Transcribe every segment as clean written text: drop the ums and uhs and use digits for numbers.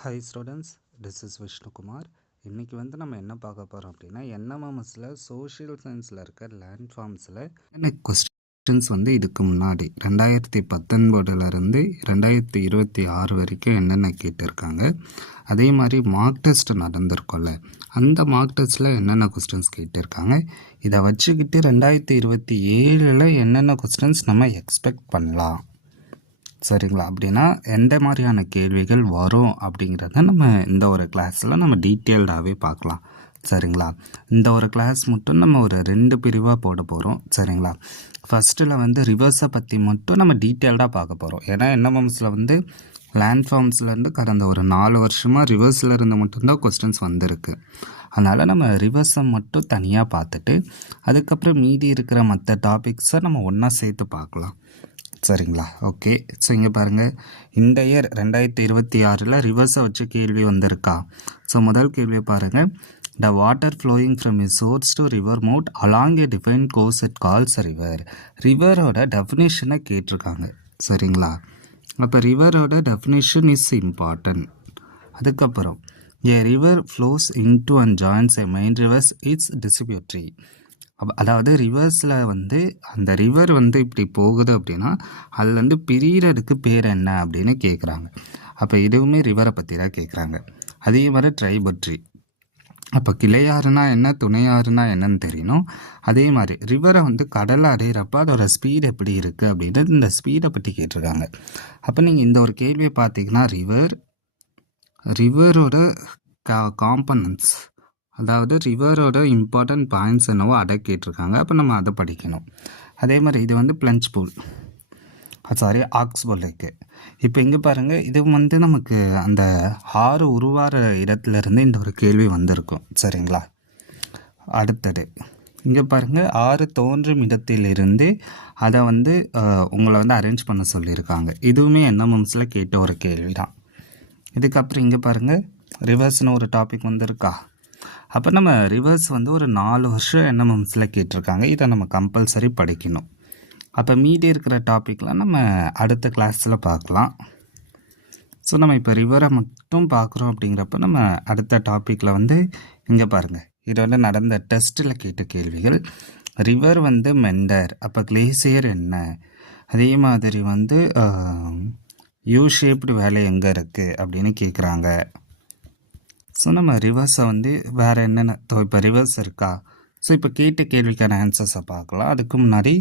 Hi students, this is Vishnukumar. இன்றைக்கி வந்து நம்ம என்ன பார்க்க போகிறோம் அப்படின்னா, என்எம்எம்எஸில் சோஷியல் சயின்ஸில் இருக்க லேண்ட் ஃபார்ம்ஸில் என்ன கொஸ்டின்ஸ் வந்து இதுக்கு முன்னாடி 2019 2026 வரைக்கும் என்னென்ன கேட்டிருக்காங்க, அதே மாதிரி மார்க் டெஸ்ட் நடந்திருக்கோம்ல, அந்த மார்க் டெஸ்ட்டில் என்னென்ன கொஸ்டின்ஸ் கேட்டிருக்காங்க, இதை வச்சுக்கிட்டு 2027 என்னென்ன கொஸ்டின்ஸ் நம்ம எக்ஸ்பெக்ட் பண்ணலாம், சரிங்களா? அப்படின்னா எந்த மாதிரியான கேள்விகள் வரும் அப்படிங்கிறத நம்ம இந்த ஒரு கிளாஸில் நம்ம டீட்டெயில்டாகவே பார்க்கலாம், சரிங்களா? இந்த ஒரு கிளாஸ் மட்டும் நம்ம ஒரு 2 பிரிவாக போட போகிறோம், சரிங்களா? ஃபஸ்ட்டில் வந்து ரிவர்ஸை பற்றி மட்டும் நம்ம டீட்டெயில்டாக பார்க்க போகிறோம். ஏன்னா என்எம்எம்ஸில் வந்து லேண்ட் ஃபார்ம்ஸ்லேருந்து கடந்த ஒரு 4 வருஷமாக ரிவர்ஸில் இருந்து மட்டும்தான் கொஸ்டின்ஸ் வந்திருக்கு. அதனால் நம்ம ரிவர்ஸை மட்டும் தனியாக பார்த்துட்டு அதுக்கப்புறம் மீதி இருக்கிற மற்ற டாபிக்ஸை நம்ம ஒன்றா சேர்த்து பார்க்கலாம், சரிங்களா? ஓகே. ஸோ இங்கே பாருங்கள், இந்த இயர் 2026 ரிவர்ஸை வச்சு கேள்வி வந்திருக்கா? ஸோ முதல் கேள்வியை பாருங்கள். The water flowing from a source to river mouth along a define course it calls river. ரிவரோட டெஃபினேஷனை கேட்டிருக்காங்க, சரிங்களா? அப்போ ரிவரோட டெஃபினேஷன் இஸ் இம்பார்ட்டன்ட். அதுக்கப்புறம் a river flows into and joins a main rivers it's distributary. அதாவது ரிவர்ஸில் வந்து அந்த ரிவர் வந்து இப்படி போகுது அப்படின்னா அதில் வந்து பிரிகிறதுக்கு பேர் என்ன அப்படின்னு கேட்குறாங்க. அப்போ இதுவுமே ரிவரை பற்றி தான் கேட்குறாங்க. அதே மாதிரி ட்ரைபட்ரி, அப்போ கிளையாறுனா என்ன, துணையாறுனா என்னன்னு தெரியணும். அதே மாதிரி ரிவரை வந்து கடலை அடையிறப்ப அதோட ஸ்பீடு எப்படி இருக்குது அப்படின்னு இந்த ஸ்பீடை பற்றி கேட்டிருக்காங்க. அப்போ நீங்கள் இந்த ஒரு கேள்வியை பார்த்தீங்கன்னா ரிவரோட காம்பனன்ட்ஸ், அதாவது ரிவரோட இம்பார்ட்டன்ட் பாயிண்ட்ஸ் என்னவோ அதை கேட்டிருக்காங்க. அப்போ நம்ம அதை படிக்கணும். அதே மாதிரி இது வந்து பிளஞ்ச் பூல், ஆக்ஸ்போல் லேக்கு. இப்போ இங்கே பாருங்கள், இது வந்து நமக்கு அந்த ஆறு உருவார இடத்துலேருந்து இந்த ஒரு கேள்வி வந்திருக்கும், சரிங்களா? அடுத்தது இங்கே பாருங்கள், ஆறு தோன்றும் இடத்திலிருந்து அதை வந்து உங்களை வந்து அரேஞ்ச் பண்ண சொல்லியிருக்காங்க. இதுவுமே என்எம்எம்ஸில் கேட்ட ஒரு கேள்வி தான். இதுக்கப்புறம் இங்கே பாருங்கள், ரிவர்ஸ்னு ஒரு டாபிக் வந்திருக்கா? அப்போ நம்ம ரிவர்ஸ் வந்து ஒரு 4 வருஷம் என்எம்எம்ஸில் கேட்டிருக்காங்க. இதை நம்ம கம்பல்சரி படிக்கணும். அப்போ மீதி இருக்கிற டாப்பிக்லாம் நம்ம அடுத்த கிளாஸில் பார்க்கலாம். ஸோ நம்ம இப்போ ரிவரை மட்டும் பார்க்குறோம் அப்படிங்கிறப்ப நம்ம அடுத்த டாப்பிக்கில் வந்து இங்கே பாருங்கள், இது வந்து நடந்த டெஸ்ட்டில் கேட்ட கேள்விகள். ரிவர் வந்து மெண்டர், அப்போ கிளேசியர் என்ன, அதே மாதிரி வந்து யூ ஷேப்டு வேலை எங்கே இருக்குது அப்படின்னு கேட்குறாங்க. ஸோ நம்ம ரிவர்ஸை வந்து வேறு என்னென்ன இப்போ ரிவர்ஸ் இருக்கா? ஸோ இப்போ கேட்ட கேள்விக்கான ஆன்சர்ஸை பார்க்கலாம். அதுக்கு முன்னாடி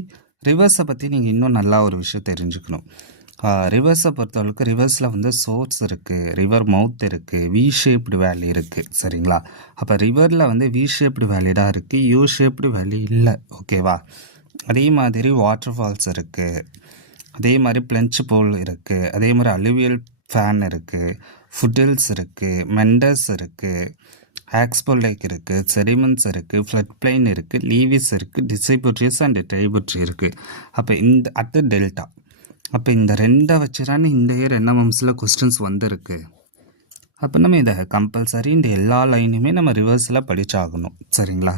ரிவர்ஸை பற்றி நீங்கள் இன்னும் நல்லா ஒரு விஷயம் தெரிஞ்சுக்கணும். ரிவர்ஸை பொறுத்தளவுக்கு ரிவர்ஸில் வந்து சோர்ஸ் இருக்குது, ரிவர் மவுத் இருக்குது, வி ஷேப்டு வேலி இருக்குது, சரிங்களா? அப்போ ரிவரில் வந்து வி ஷேப்டு வேலி தான் இருக்குது, யூ ஷேப்டு வேலி இல்லை, ஓகேவா? அதே மாதிரி வாட்டர் ஃபால்ஸ் இருக்குது, அதே மாதிரி பிளஞ்ச் பூல் இருக்குது, அதே மாதிரி அலுவியல் ஃபேன் இருக்குது, ஃபுட்டில்ஸ் இருக்குது, மெண்டர்ஸ் இருக்குது, ஆக்ஸ்போல் லேக் இருக்குது, செடிமெண்ட்ஸ் இருக்குது, ஃப்ளட் பிளைன் இருக்குது, லீவிஸ் இருக்குது, டிஸ்ட்ரிபியூட்டரிஸ் அண்ட் ட்ரைபூட்டரி இருக்குது. அப்போ இந்த அட் டெல்டா, அப்போ இந்த 2 வச்சுதானே இந்த இயர் என்எம்எம்ஸில் கொஸ்டின்ஸ் வந்திருக்கு. அப்போ நம்ம இதை கம்பல்சரி இந்த எல்லா லைனுமே நம்ம ரிவர்ஸில் படித்தாகணும், சரிங்களா?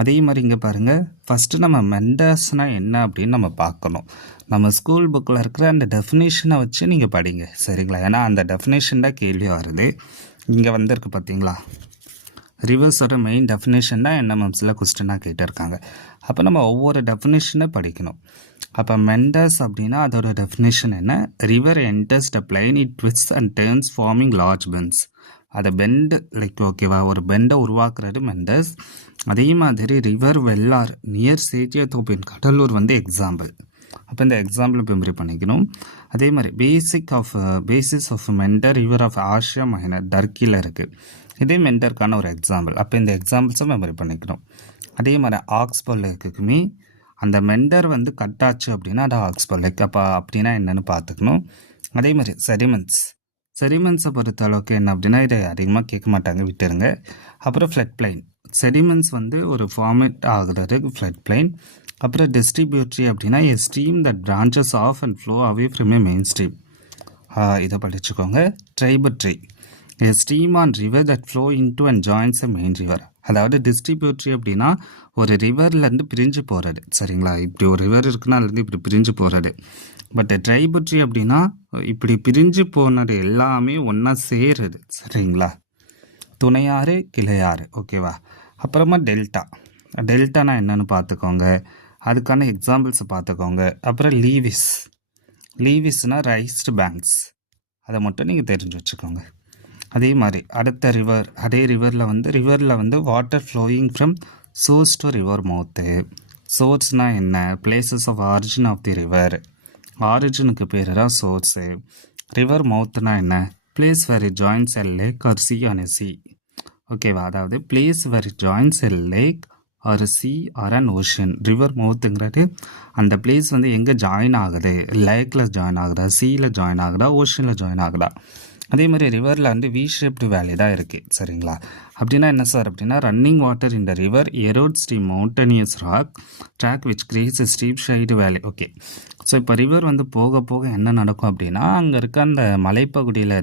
அதே மாதிரி இங்கே பாருங்கள், ஃபஸ்ட்டு நம்ம மெண்டர்ஸ்னால் என்ன அப்படின்னு நம்ம பார்க்கணும். நம்ம ஸ்கூல் புக்கில் இருக்கிற அந்த டெஃபினேஷனை வச்சு நீங்கள் படிங்க, சரிங்களா? ஏன்னா அந்த டெஃபினேஷன் தான் கேள்வி வருது. இங்கே வந்திருக்கு பார்த்தீங்களா, ரிவர்ஸோட மெயின் டெஃபினேஷன் தான் என்எம்எம்ஸில் கொஸ்டினாக கேட்டிருக்காங்க. அப்போ நம்ம ஒவ்வொரு டெஃபினேஷனை படிக்கணும். அப்போ மெண்டர்ஸ் அப்படின்னா அதோட டெஃபினேஷன் என்ன? River enters the plain, it twists and turns forming large bends. அதை பெண்டு லைக் ஓகேவா, ஒரு பெண்டை உருவாக்குறது மெண்டர்ஸ். அதே மாதிரி ரிவர் வெள்ளார் நியர் சேத்தியத்தோப்பின் கடலூர் வந்து எக்ஸாம்பிள். அப்போ இந்த எக்ஸாம்பிள் மெமரி பண்ணிக்கணும். அதே மாதிரி basis of meander river of Asia Minor டர்க்கியில் இருக்குது, இதே மெண்டருக்கான ஒரு எக்ஸாம்பிள். அப்போ இந்த எக்ஸாம்பிள்ஸை மெமரி பண்ணிக்கணும். அதே மாதிரி ஆக்ஸ்போல் லேக்குக்குமே அந்த மெண்டர் வந்து கட்டாச்சு அப்படின்னா அது ஆக்ஸ்போல் லேக். அப்போ அப்படின்னா என்னென்னு பார்த்துக்கணும். அதே மாதிரி செடிமெண்ட்ஸை பொறுத்த அளவுக்கு என்ன அப்படின்னா இதை அதிகமாக கேட்க மாட்டாங்க, விட்டுருங்க. அப்புறம் ஃப்ளட் பிளைன், செடிமெண்ட்ஸ் வந்து ஒரு ஃபார்மேட் ஆகுறது ஃப்ளட் பிளைன். அப்புறம் டிஸ்ட்ரிபியூட்டரி அப்படின்னா a stream that branches off and flow away from a main stream, இதை படிச்சுக்கோங்க. Tributary, a stream on river that flow into and joins a main river. அதாவது distributary அப்படின்னா ஒரு ரிவர்லேருந்து பிரிஞ்சு போகிறது, சரிங்களா? இப்படி ஒரு ரிவர் இருக்குன்னா அதுலேருந்து இப்படி பிரிஞ்சு போகிறது. பட் ட்ரைபுட்ரி அப்படின்னா இப்படி பிரிஞ்சு போனது எல்லாமே ஒன்றா சேருது. சரிங்களா? துணையாறு கிளையாறு. ஓகேவா? அப்புறமா டெல்டா. டெல்டானா என்னன்னு பார்த்துக்கோங்க. அதுக்கான எக்ஸாம்பிள்ஸை பார்த்துக்கோங்க. அப்புறம் லீவிஸ்னால் ரைஸ்டு பேங்க்ஸ். அதை மட்டும் நீங்கள் தெரிஞ்சு வச்சுக்கோங்க. அதே மாதிரி அடுத்த ரிவர், அதே ரிவரில் வந்து water flowing from source to river mouth. சோர்ஸ்னால் என்ன? Places of origin of the river. ஆரிஜினுக்கு பேர் தான் சோர்ஸு. ரிவர் மவுத்துனா என்ன? Place where it joins a lake or sea on a sea. ஓகேவா? அதாவது place where it joins a lake or sea or an ocean. River மவுத்துங்கிறது அந்த place வந்து எங்கே ஜாயின் ஆகுது? லேக்கில் ஜாயின் ஆகுதா, சீயில் ஜாயின் ஆகுதா, ஓஷனில் ஜாயின் ஆகுதா? அதே மாதிரி ரிவரில் வந்து வி ஷேப்டு வேலி தான் இருக்குது. சரிங்களா? அப்படின்னா என்ன சார் அப்படின்னா, running water in the river erodes the mountainous rock track which creates steep side valley. Okay, so இப்போ ரிவர் வந்து போக போக என்ன நடக்கும் அப்படின்னா, அங்கே இருக்க அந்த மலைப்பகுதியில்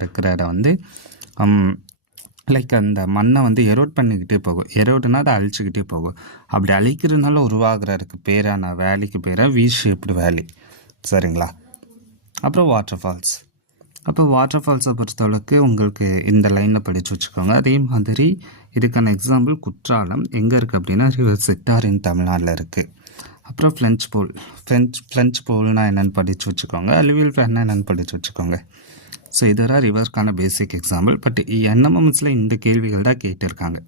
இருக்கிறத வந்து லைக் அந்த மண்ணை வந்து எரோட் பண்ணிக்கிட்டே போகும். எரோடுனா அதை அழிச்சிக்கிட்டே போகும். அப்படி அழிக்கிறதுனால உருவாகிறதுக்கு பேரான வேலிக்கு பேராக வி ஷேப்டு வேலி. சரிங்களா? அப்புறம் வாட்டர் ஃபால்ஸ். அப்போ வாட்டர் ஃபால்ஸை பொறுத்தளவுக்கு உங்களுக்கு இந்த லைனில் படித்து வச்சுக்கோங்க. அதே மாதிரி இதுக்கான எக்ஸாம்பிள் குற்றாலம் எங்கே இருக்குது அப்படின்னா ரிவர் செட்டார் இன் தமிழ்நாட்டில் இருக்குது. அப்புறம் ஃப்ளெஞ்ச் போல்னால் என்னென்னு படித்து வச்சுக்கோங்க. அலுவியல் ஃபேன்னா என்னென்னு படித்து வச்சுக்கோங்க. ஸோ இதெல்லாம் ரிவர்ஸ்க்கான பேசிக் எக்ஸாம்பிள். பட் என்எம்எம்ஸில் இந்த கேள்விகள் தான் கேட்டிருக்காங்க.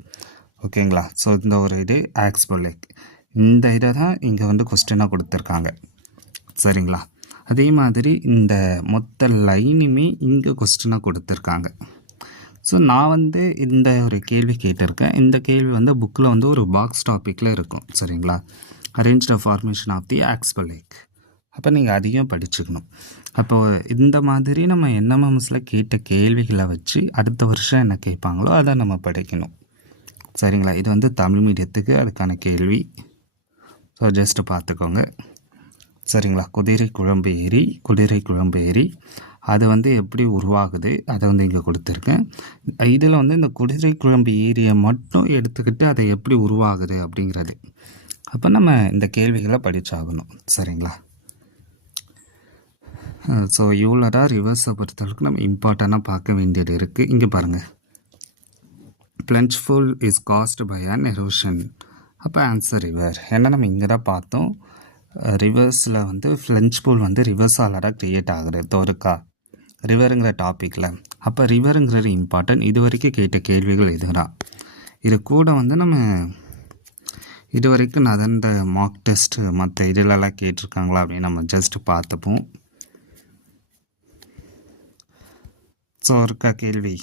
ஓகேங்களா? ஸோ இந்த ஒரு இது ஆக்ஸ்போ லேக், இந்த இதை தான் இங்கே வந்து கொஸ்டினாக கொடுத்துருக்காங்க. சரிங்களா? அதே மாதிரி இந்த மொத்த லைனுமே இங்கே கொஸ்டினாக கொடுத்துருக்காங்க. ஸோ நான் வந்து இந்த ஒரு கேள்வி கேட்டிருக்கேன். இந்த கேள்வி வந்து புக்கில் வந்து ஒரு பாக்ஸ் டாப்பிக்கில் இருக்கும். சரிங்களா? Arrange the formation of the oxbow lake. அப்போ நீங்கள் அதையும் படிச்சுக்கணும். அப்போது இந்த மாதிரி நம்ம என்எம்எம்ஸில் கேட்ட கேள்விகளை வச்சு அடுத்த வருஷம் என்ன கேட்பாங்களோ அதை நம்ம படிக்கணும். சரிங்களா? இது வந்து தமிழ் மீடியத்துக்கு அதுக்கான கேள்வி. ஸோ ஜஸ்ட்டு பார்த்துக்கோங்க. சரிங்களா? குதிரை குழம்பு ஏரி அது வந்து எப்படி உருவாகுது அதை வந்து இங்கே கொடுத்துருக்கேன். இதில் வந்து இந்த குதிரை குழம்பு ஏரியை மட்டும் எடுத்துக்கிட்டு அதை எப்படி உருவாகுது அப்படிங்கிறது. அப்போ நம்ம இந்த கேள்விகளை படித்தாகணும். சரிங்களா? ஸோ இவ்வளோ தான் ரிவர்ஸை பொறுத்தளவுக்கு நம்ம இம்பார்ட்டண்ட்டாக பார்க்க வேண்டியது இருக்குது. இங்கே பாருங்கள், plunge pool is caused by an erosion. அப்போ ஆன்சர் ரிவர். ஏன்னா நம்ம இங்கே தான் பார்த்தோம், ரிவர்ஸில் வந்து ஃப்ளெஞ்ச் பூல் வந்து ரிவர்ஸாலராக க்ரியேட் ஆகுது தோறுக்கா ரிவருங்கிற டாப்பிக்கில். அப்போ ரிவருங்கிறது இம்பார்ட்டன்ட். இது வரைக்கும் கேட்ட கேள்விகள் இதுதான். இது கூட வந்து நம்ம இது வரைக்கும் நடந்த மார்க் டெஸ்ட் மற்ற இதிலெல்லாம் கேட்டிருக்காங்களா அப்படின்னு நம்ம ஜஸ்ட்டு பார்த்துப்போம். ஸோ இருக்கா கேள்வி.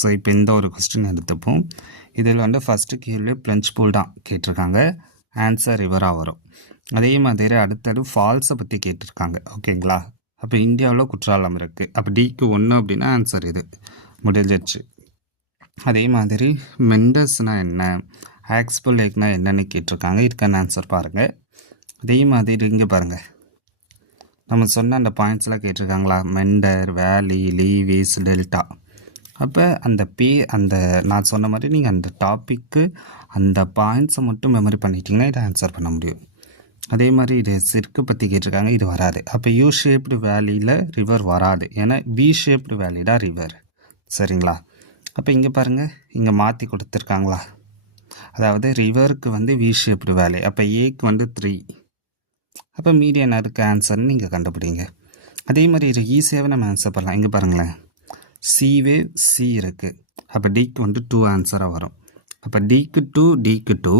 ஸோ இப்போ இந்த ஒரு கொஸ்டின் எடுத்துப்போம். இதில் வந்து ஃபஸ்ட்டு கேள்வி பிளஞ்ச் பூல் தான் கேட்டிருக்காங்க, ஆன்சர் ரிவராக வரும். அதே மாதிரி அடுத்தது ஃபால்ஸை பற்றி கேட்டிருக்காங்க. ஓகேங்களா? அப்போ இந்தியாவில் குற்றாலம் இருக்குது. அப்போ டிக்கு 1 அப்படின்னா ஆன்சர் இது முடிஞ்சிடுச்சு. அதே மாதிரி மெண்டஸ்னால் என்ன, ஆக்ஸ்போ லேக்னா என்னென்னு கேட்டிருக்காங்க. இதுக்கான ஆன்சர் பாருங்கள். அதே மாதிரி இங்கே பாருங்கள், நம்ம சொன்ன அந்த பாயிண்ட்ஸ்லாம் கேட்டிருக்காங்களா, மெண்டர், வேலி, லீவிஸ், டெல்டா. அப்போ அந்த நான் சொன்ன மாதிரி நீங்கள் அந்த டாப்பிக்கு அந்த பாயிண்ட்ஸை மட்டும் மெமரி பண்ணிட்டீங்கன்னா இதை ஆன்சர் பண்ண முடியும். அதே மாதிரி இது சிற்கு பற்றி கேட்டிருக்காங்க, இது வராது. அப்போ யூ ஷேப்டு வேலியில் ரிவர் வராது, ஏன்னா வி ஷேப்டு வேலி தான் ரிவர். சரிங்களா? அப்போ இங்கே பாருங்கள், இங்கே மாற்றி கொடுத்துருக்காங்களா, அதாவது ரிவருக்கு வந்து வி ஷேப்டு வேலி. அப்போ ஏக்கு வந்து 3. அப்போ மீடியன் அதுக்கு ஆன்சர்னு நீங்கள் கண்டுபிடிங்க. அதே மாதிரி இது ஈஸியாகவே நம்ம ஆன்சர் பண்ணலாம். இங்கே பாருங்களேன், சிவே சி இருக்குது. அப்போ டிக்கு வந்து 2 ஆன்சராக வரும். அப்போ டிக்கு 2.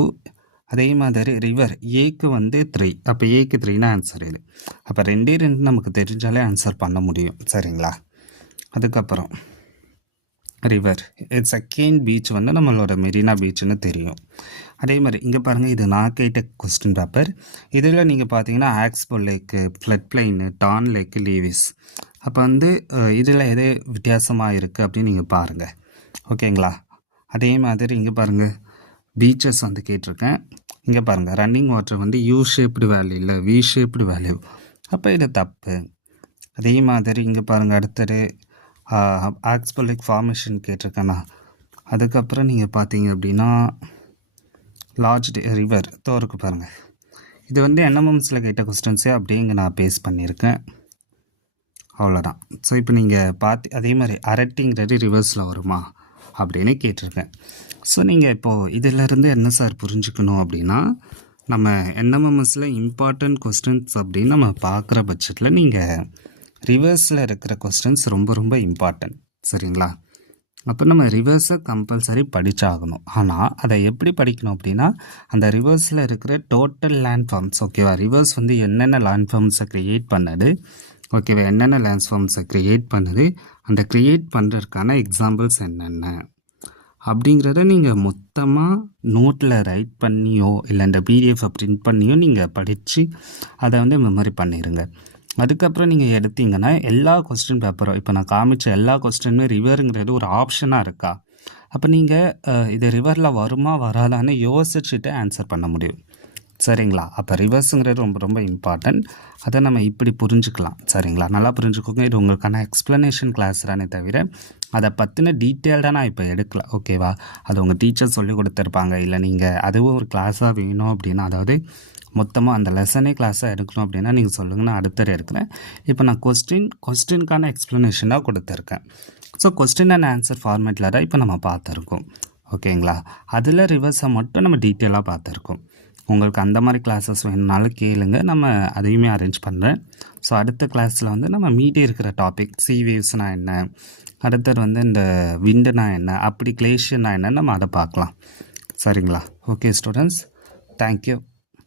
அதே மாதிரி ரிவர் ஏக்கு வந்து 3. அப்போ ஏக்கு 3னா ஆன்சர் இது. அப்போ 2 நமக்கு தெரிஞ்சாலே ஆன்சர் பண்ண முடியும். சரிங்களா? அதுக்கப்புறம் ரிவர் செகண்ட் பீச் வந்து நம்மளோட மெரினா பீச்சுன்னு தெரியும். அதே மாதிரி இங்கே பாருங்கள், இது நான் கேட்ட கொஸ்டின் பேப்பர். இதில் நீங்கள் பார்த்தீங்கன்னா ஆக்ஸ்போ லேக்கு, ஃப்ளட் பிளைனு, டான் லேக்கு, லீவிஸ். அப்போ வந்து இதில் எது வித்தியாசமாக இருக்குது அப்படின்னு நீங்கள் பாருங்கள். ஓகேங்களா? அதே மாதிரி இங்கே பாருங்கள், பீச்சஸ் வந்து கேட்டிருக்கேன். இங்கே பாருங்கள், ரன்னிங் வாட்டர் வந்து யூ ஷேப்டு வேல்யூ இல்லை வி ஷேப்டு வேல்யூ. அப்போ இது தப்பு. அதே மாதிரி இங்கே பாருங்கள், அடுத்தது ஆக்ஸ்போ லேக் ஃபார்மேஷன் கேட்டிருக்கேண்ணா. அதுக்கப்புறம் நீங்கள் பார்த்தீங்க அப்படின்னா லார்ஜ் ரிவர் தோருக்கு பாருங்கள், இது வந்து என்எம்எம்ஸில் கேட்ட கொஸ்டின்ஸே அப்படியே இங்கே நான் பேஸ் பண்ணியிருக்கேன். அவ்வளோதான். ஸோ இப்போ நீங்கள் பார்த்து அதே மாதிரி அரட்டிங்கிறது ரிவர்ஸில் வருமா அப்படின்னு கேட்டிருக்கேன். ஸோ நீங்கள் இப்போது இதிலேருந்து என்ன சார் புரிஞ்சுக்கணும் அப்படின்னா, நம்ம என்எம்எம்எஸில் இம்பார்ட்டண்ட் கொஸ்டின்ஸ் அப்படின்னு நம்ம பார்க்குற பட்சத்தில் நீங்கள் ரிவர்ஸில் இருக்கிற கொஸ்டின்ஸ் ரொம்ப ரொம்ப இம்பார்ட்டன்ட். சரிங்களா? அப்போ நம்ம ரிவர்ஸை கம்பல்சரி படித்தாகணும். ஆனால் அதை எப்படி படிக்கணும் அப்படின்னா, அந்த ரிவர்ஸில் இருக்கிற டோட்டல் லேண்ட் ஃபார்ம்ஸ், ஓகேவா? ரிவர்ஸ் வந்து என்னென்ன லேண்ட் ஃபார்ம்ஸை க்ரியேட் பண்ணுது, ஓகேவா? என்னென்ன லேண்ட் ஃபார்ம்ஸை க்ரியேட் பண்ணுது, அந்த க்ரியேட் பண்ணுறதுக்கான எக்ஸாம்பிள்ஸ் என்னென்ன அப்படிங்கிறத நீங்கள் மொத்தமாக நோட்டில் ரைட் பண்ணியோ இல்லை இந்த பிடிஎஃப்பை பிரிண்ட் பண்ணியோ நீங்கள் படித்து அதை வந்து மெமரி பண்ணிடுங்க. அதுக்கப்புறம் நீங்கள் எடுத்தீங்கன்னா எல்லா கொஸ்டின் பேப்பரும் இப்போ நான் காமிச்ச எல்லா கொஸ்டினுமே ரிவருங்கிறது ஒரு ஆப்ஷனாக இருக்கா, அப்போ நீங்கள் இது ரிவரில் வருமா வராதான்னு யோசிச்சுட்டு ஆன்சர் பண்ண முடியும். சரிங்களா? அப்போ ரிவர்ஸுங்கிறது ரொம்ப ரொம்ப இம்பார்ட்டன்ட். அதை நம்ம இப்படி புரிஞ்சுக்கலாம். சரிங்களா? நல்லா புரிஞ்சுக்கோங்க. இது உங்களுக்கான எக்ஸ்ப்ளனேஷன் கிளாஸ் தானே தவிர அதை பற்றின டீட்டெயில்டாக நான் இப்போ எடுக்கல. ஓகேவா? அது உங்கள் டீச்சர் சொல்லி கொடுத்துருப்பாங்க. இல்லை நீங்கள் அதுவும் ஒரு கிளாஸாக வேணும் அப்படின்னா, அதாவது மொத்தமாக அந்த லெசனே கிளாஸாக எடுக்கணும் அப்படின்னா நீங்கள் சொல்லுங்கள், நான் அடுத்தது எடுக்கிறேன். இப்போ நான் கொஸ்டினுக்கான எக்ஸ்ப்ளனேஷனாக கொடுத்துருக்கேன். ஸோ கொஸ்டின் அண்ட் ஆன்சர் ஃபார்மேட்டில் தான் இப்போ நம்ம பார்த்துருக்கோம். ஓகேங்களா? அதில் ரிவர்ஸை மட்டும் நம்ம டீட்டெயிலாக பார்த்துருக்கோம். உங்களுக்கு அந்த மாதிரி கிளாஸஸ் வேணுனாலும் கேளுங்க, நம்ம அதையுமே அரேஞ்ச் பண்ணுறேன். ஸோ அடுத்த கிளாஸில் வந்து நம்ம மீதி இருக்கிற டாபிக் சீ வேவ்ஸ்னால் என்ன, அடுத்தது வந்து இந்த விண்டுனா என்ன, அப்படி கிளேஷியர்னா என்னன்னு நம்ம அதை பார்க்கலாம். சரிங்களா? Okay students, thank you.